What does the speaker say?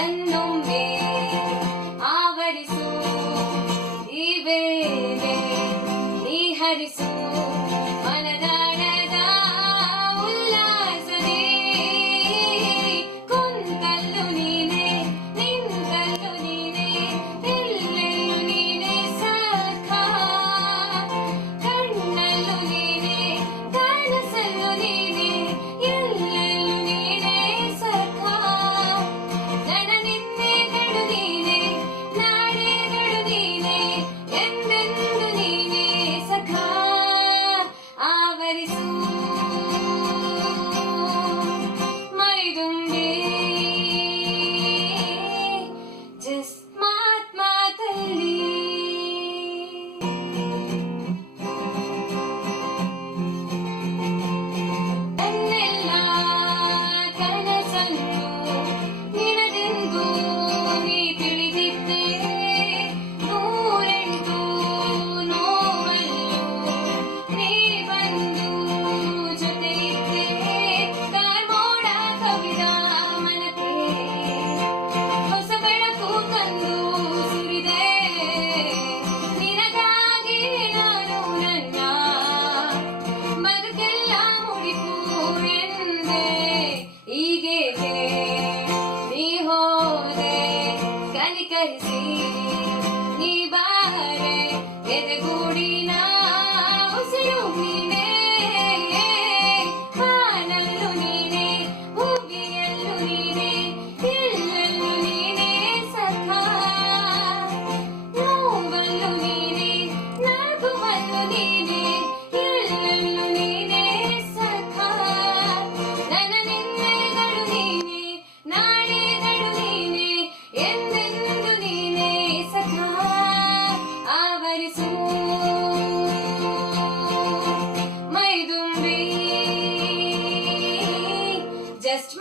ನನ್ನೊಮ್ಮೆ ಆವರಿಸು ಈ ವೇಳೆ ನೀ ಹರಿಸು ಮನದಾಳದ ಉಲ್ಲಾಸವೇ ಕುಂತಲ್ಲು ನೀನೆ ನಿಂತಲ್ಲು ನೀನೆ ಎಲ್ಲೆಲ್ಲೂ ನೀನೆ ಸಖಾ ಕಣ್ಣಲ್ಲೂ ನೀನೆ ಕನಸಲ್ಲೂ ನೀನೆ ಎಲ್ಲೆಲ್ಲೂ ನೀನೆ ಸಖಾ ನನ್ನ ನಿನ್ನೆಗಳು ನೀನೆ ನಾಳೆಗಳು ನೀನೆ ಎಂದೆಂದು ನೀನೆ ಸಖಾ ಆವರಿಸು ಮೈದುಂಬಿ ಜಸ್ಟ್ ಮಾತಲ್ಲಿ ನನ್ನೆಲ್ಲ ಕನಸನ್ನು ನಿನದೆಂದು ನೀ ತಿಳಿದಿದ್ದೆ ನೂರೆಂಟು ನೋವಲ್ಲೂ ನೀ ಬಂದು ಜೊತೆಯಿದ್ದೆ ಕಾರ್ಮೋಡ ಕವಿದ ಮನಕ್ಕೆ ಹೊಸ ಬೆಳಕು ತಂದು ಸುರಿದೆ ನಿನಗಾಗಿ ನಾನು ನನ್ನ ಬದುಕೆಲ್ಲ ಮುಡಿಪು ಎಂದೆ ಹೀಗೇಕೆ ನೀ ಹೋದೆ ಕನಿಕರಿಸಿ ನೀ ಬಾರೆ ಎದೆಗೂಡಿನ ಉಸಿರು ನೀನೆ ಬಾನಲ್ಲು ನೀನೆ ಭೂಮಿಯಲ್ಲೂ ನೀನೆ ಎಲ್ಲೆಲ್ಲೂ ನೀನೆ ಸಖಾ ನೋವಲ್ಲೂ ನೀನೆ ನಗುವಲ್ಲೂ ನೀನೆ ಎಲ್ಲೆಲ್ಲೂ ನೀನೆ ಸಖಾ ನನ್ನ ನಿನ್ನೆಗಳು ನೀನೆ ನಾಳೆಗಳು ನೀನೆ ಎಂದೆಂದು ನೀನೆ ಸಖಾ ಆವರಿಸು ಮೈದುಂಬಿ ಜಸ್ಟ್